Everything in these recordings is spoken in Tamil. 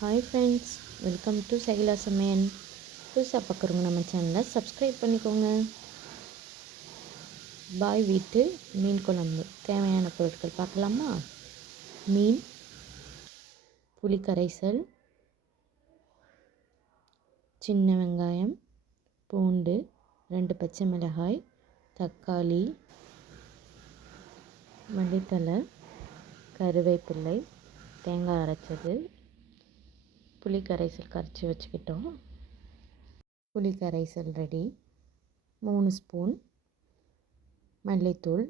Hi friends, welcome to Shaila சமையல். புதுசாக பார்க்குறவங்க நம்ம சேனலை சப்ஸ்கிரைப் பண்ணிக்கோங்க. பாய் வீட்டு மீன் குழம்பு தேவையான பொருட்கள் பார்க்கலாமா? மீன், புளி கரைசல், சின்ன வெங்காயம், பூண்டு, 2 பச்சை மிளகாய், தக்காளி, மல்லித்தழை, கருவேப்பிலை, தேங்காய் அரைச்சது, புளி கரைசல் கரைச்சி வச்சுக்கிட்டோம். புளி கரைசல் ரெடி. 3 ஸ்பூன் மல்லித்தூள்,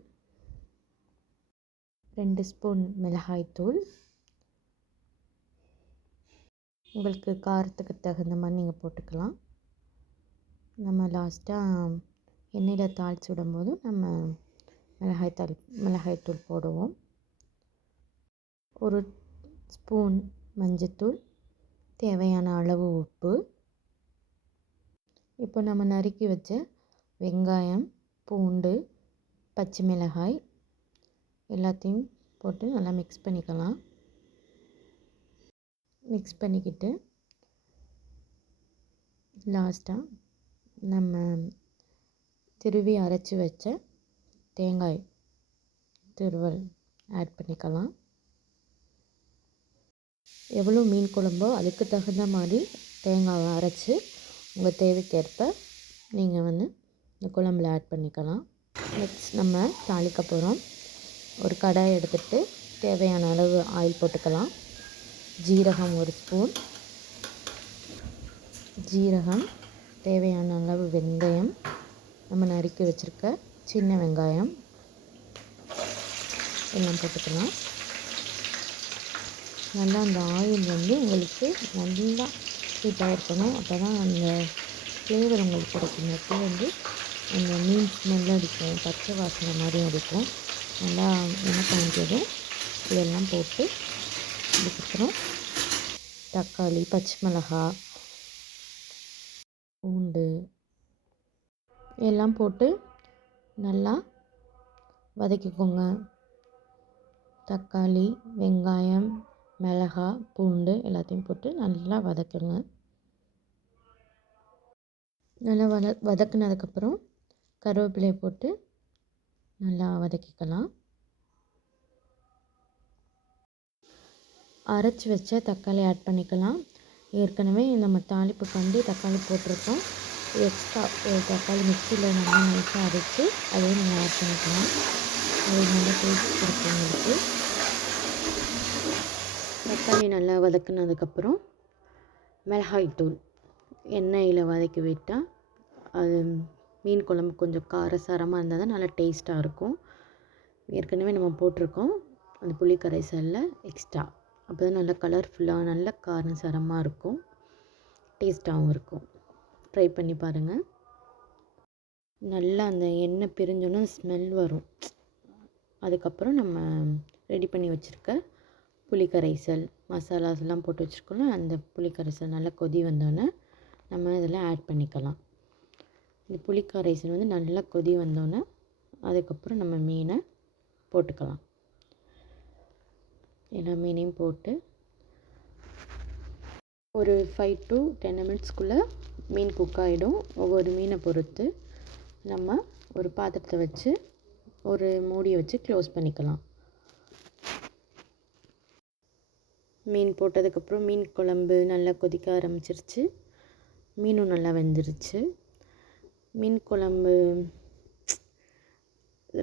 2 ஸ்பூன் மிளகாய்த்தூள். உங்களுக்கு காரத்துக்கு தகுந்த மாதிரி நீங்கள் போட்டுக்கலாம். நம்ம லாஸ்ட்டாக எண்ணெயில் தாளித்து விடும்போது நம்ம மிளகாய்த்தூள் போடுவோம். 1 ஸ்பூன் மஞ்சத்தூள், தேவையான அளவு உப்பு. இப்போ நம்ம நறுக்கி வச்ச வெங்காயம், பூண்டு, பச்சை மிளகாய் எல்லாத்தையும் போட்டு நல்லா மிக்ஸ் பண்ணிக்கலாம். மிக்ஸ் பண்ணிக்கிட்டு லாஸ்ட்டாக நம்ம திருவி அரைச்சி வச்ச தேங்காய் துருவல் ஆட் பண்ணிக்கலாம். எவ்வளோ மீன் குழம்போ அதுக்கு தகுந்த மாதிரி தேங்காவை அரைச்சி உங்கள் தேவைக்கேற்ப நீங்கள் இந்த குழம்புல ஆட் பண்ணிக்கலாம். நெக்ஸ்ட் நம்ம தாளிக்க போகிறோம். ஒரு கடாய் எடுத்துகிட்டு தேவையான அளவு ஆயில் போட்டுக்கலாம். ஜீரகம் 1 ஸ்பூன், தேவையான அளவு வெந்தயம், நம்ம நறுக்கி வச்சுருக்க சின்ன வெங்காயம் எல்லாம் போட்டுக்கலாம். நல்லா அந்த ஆயில் உங்களுக்கு நல்லா ஹீட்டாக இருக்கணும். அப்போ தான் அந்த ஃப்ளேவர் உங்களுக்கு கிடைக்கும். அப்போ அந்த மீன் ஸ்மெல் அடிக்கும், பச்சை வாசனை மாதிரி அடிக்கும். நல்லா எண்ணெய் காய்ஞ்சதும் இதெல்லாம் போட்டு அதுக்கப்புறம் தக்காளி, பச்சை மிளகாய், பூண்டு எல்லாம் போட்டு நல்லா வதக்கிக்கோங்க. தக்காளி, வெங்காயம், மிளகாய், பூண்டு எல்லாத்தையும் போட்டு நல்லா வதக்குங்க. நல்லா வதக்குனதுக்கப்புறம் கருவேப்பிலையை போட்டு நல்லா வதக்கிக்கலாம். அரைச்சி வச்ச தக்காளி ஆட் பண்ணிக்கலாம். ஏற்கனவே நம்ம தாளிப்புக்காண்டி தக்காளி போட்டிருக்கோம். எக்ஸ்ட்ரா ஒரு தக்காளி மிக்சியில் நல்லா நைஸாக அரைச்சி அதையும் நீங்கள் ஆட் பண்ணிக்கலாம். அது நல்லா டேஸ்ட் கொடுக்கும் உங்களுக்கு. தக்காளி நல்லா வதக்குனதுக்கப்புறம் மிளகாய்த்தூள் எண்ணெயில் வதக்கி விட்டால் அது மீன் குழம்பு கொஞ்சம் காரசாரமாக இருந்தால் தான் நல்லா டேஸ்ட்டாக இருக்கும். ஏற்கனவே நம்ம போட்டிருக்கோம் அந்த புளி கரைசலில் எக்ஸ்ட்ரா. அப்போ தான் நல்லா கலர்ஃபுல்லாக நல்ல காரசாரமாக இருக்கும், டேஸ்ட்டாகவும் இருக்கும். ட்ரை பண்ணி பாருங்கள். நல்லா அந்த எண்ணெய் பிரிஞ்சோன்னா ஸ்மெல் வரும். அதுக்கப்புறம் நம்ம ரெடி பண்ணி வச்சுருக்க புளி கரைசல் மசாலாஸ்லாம் போட்டு வச்சுருக்கோம்ல, அந்த புளி கரைசல் நல்லா கொதி வந்தோடனே நம்ம இதில் ஆட் பண்ணிக்கலாம். இந்த புளி கரைசல் நல்லா கொதி வந்தோடனே அதுக்கப்புறம் நம்ம மீனை போட்டுக்கலாம். எல்லா மீனையும் போட்டு ஒரு 5 to 10 மினிட்ஸ்க்குள்ளே மீன் குக் ஆகிடும். ஒவ்வொரு மீனை பொறுத்து நம்ம ஒரு பாத்திரத்தை வச்சு ஒரு மூடியை வச்சு க்ளோஸ் பண்ணிக்கலாம். மீன் போட்டதுக்கப்புறம் மீன் குழம்பு நல்லா கொதிக்க ஆரம்பிச்சிருச்சு. மீனும் நல்லா வெந்துருச்சு. மீன் குழம்பு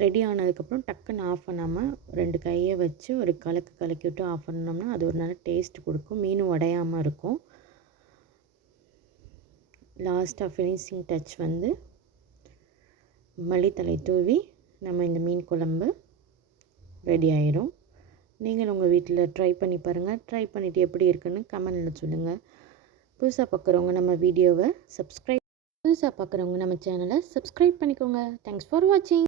ரெடி ஆனதுக்கப்புறம் டக்குன்னு ஆஃப் பண்ணாமல் 2 கையை வச்சு ஒரு கலக்கி விட்டு ஆஃப் பண்ணோம்னா அது ஒரு நல்ல டேஸ்ட் கொடுக்கும். மீனும் உடையாமல் இருக்கும். லாஸ்ட்டாக ஃபினிஷிங் டச் மல்லித்தழை தூவி நம்ம இந்த மீன் குழம்பு ரெடி ஆயிடும். நீங்கள் உங்கள் வீட்டில் ட்ரை பண்ணி பாருங்கள். ட்ரை பண்ணிவிட்டு எப்படி இருக்குன்னு கமெண்டில் சொல்லுங்கள். புதுசாக பார்க்குறவங்க நம்ம சேனலை சப்ஸ்கிரைப் பண்ணிக்கோங்க. தேங்க்ஸ் ஃபார் வாட்சிங்.